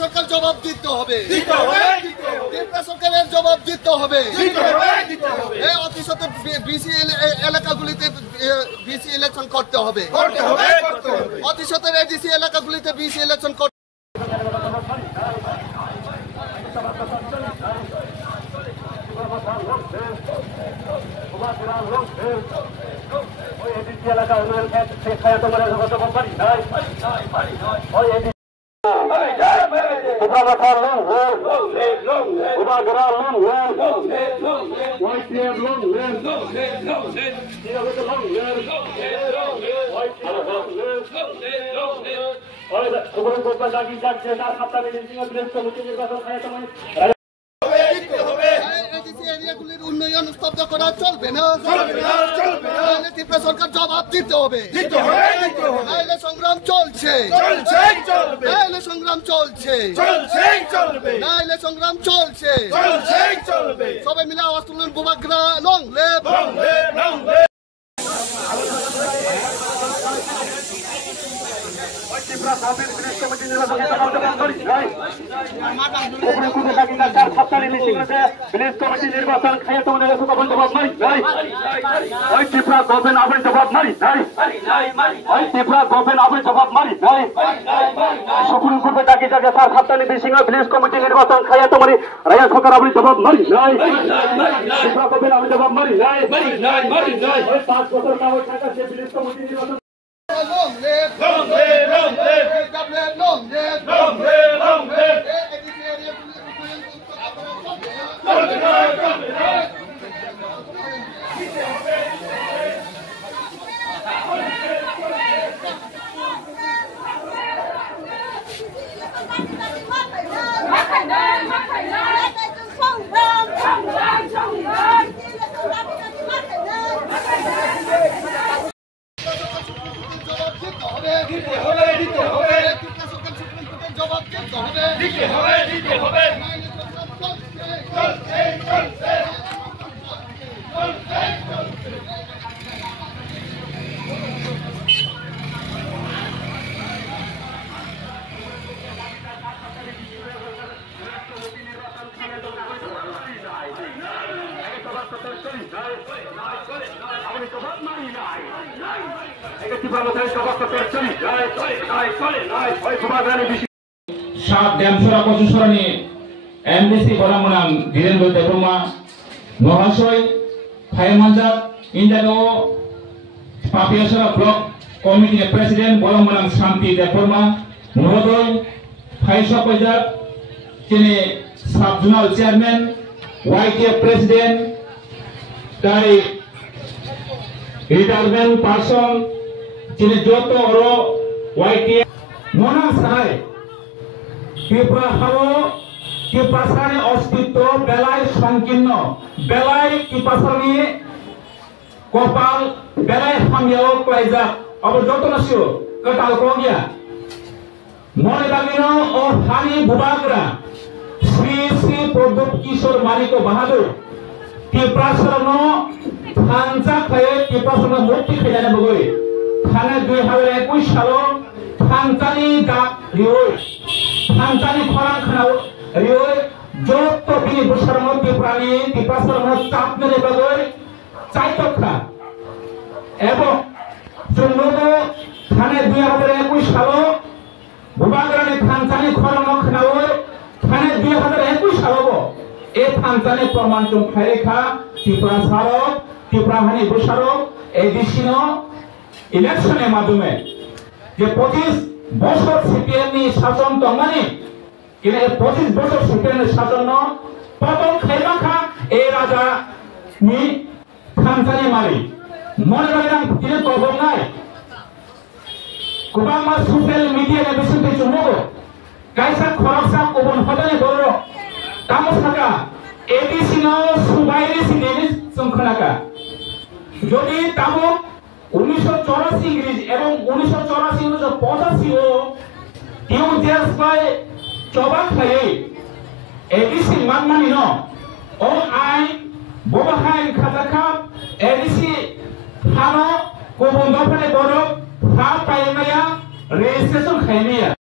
সরকার জবাব দিতে হবে, সরকারের জবাব দিতে হবে। অতিশত বিসি এলাকাগুলিতে বিসি ইলেকশন করতে হবে, অতিশত এডিসি এলাকাগুলিতে বিসি ইলেকশন করতে উন্নয়ন স্তব্ধ করা চলবে না, ত্রিপুরা সরকার জবাব দিতে হবে। সংগ্রাম চলছে, সংগ্রাম চলছে, সংগ্রাম চলছে, সবাই মিলে আওয়াজ তুলুন বুবাগ্রা লং লেভ। নির্বাচন খাইয়ে তোমাদের জবাব নাই, ওই ত্রিপুরা গভর্নমেন্ট আবার জবাব নাই, ওই ত্রিপুরা গভর্নমেন্ট আবার জবাব নাই। সুপ্রিম কোর্টে ডাকি যাকে স্যার সাপ্তাহিক সিংহ ভিলেজ কমিটি নির্বাচন খাইয়ে তোমার রাজ্য সরকার আবার জবাব নাই, ত্রিপুরা গভর্নমেন্ট আবার জবাব নাই। ওই 5 বছর কাগজ থাকা সে ভিলেজ কমিটি নির্বাচন long live, long live, long live, long live, long live, long live. সাত ড্যামসরা পশুসরণী এমডিসি বরামনাম ধীরেন্দ্র দেববর্মা মহাশয় ফায়ারমানজাত ইন্ডিয়ানো পাপিয়াসরা ব্লক কমিটির প্রেসিডেন্ট বরামনাম শান্তি দেববর্মা মহোদয় ফাইসা পঞ্জাব তিনি sub zonal chairman YTF president তাই রিটায়ারমেন্ট পার্সন তিনি যত অর ওয়াইটিএফ মনা সাই ত্রিপুরা হাও ত্রিপুরাসানি অস্তিত্ব বেলায় সংকীর্ণ বেলায় ত্রিপুরাসানি কপাল বেলায় হামিয়াও ক্লাইজা অব যতনাসিও কটাল কগিয়া মনে দামিন ও হানি বুবাগ্রা শ্রী শ্রী প্রদ্যুৎ কিশোর মালিক বাহাদুর ত্রিপুরাসান থানচা খায়ে ত্রিপুরাসান মুক্তি খাইজানে বগৈ থানে 2021 সাল থানচানি ডাক রিওই থানচানি খরাং খানাও রিওই যত বিনি বছরম ত্রিপুরানি ত্রিপুরাসান চাপ মেরে বগৈ চাইতখা এবং জন্মদ থানে 2021 সাল বুবাগ্রানি থানচানি খরাং খানাও থানে 2021 সাল এ থানচানি প্রমাণ চং খাইরেখা ত্রিপুরা সারক ত্রিপুরা হানি বসারক এডিশন ইলেকশনের মাধ্যমে যে 25 বছর সিপিএমনি শাসন দঙ্গানি কিন্তু 25 বছর সিপিএমের শাসন পতন খাইবাখা এই রাজা নি থানচানি মারি মনে রাখলাম তিনি প্রবল নাই কুবামা সোশ্যাল মিডিয়া বেশি চুমো কাইসা খরচা কোবন হদানি বড় তামসাকা এডিসিনো সুবাইরি সিনেনি সংখনাকা যদি তামক 1984 ইংরেজ এবং 1984 1985 ও ইউ জেস বাই চবা খাই ADC manmani no o ai bobahai khazaka ADC hano kubun dofane borok ha paimaya registration khaimiya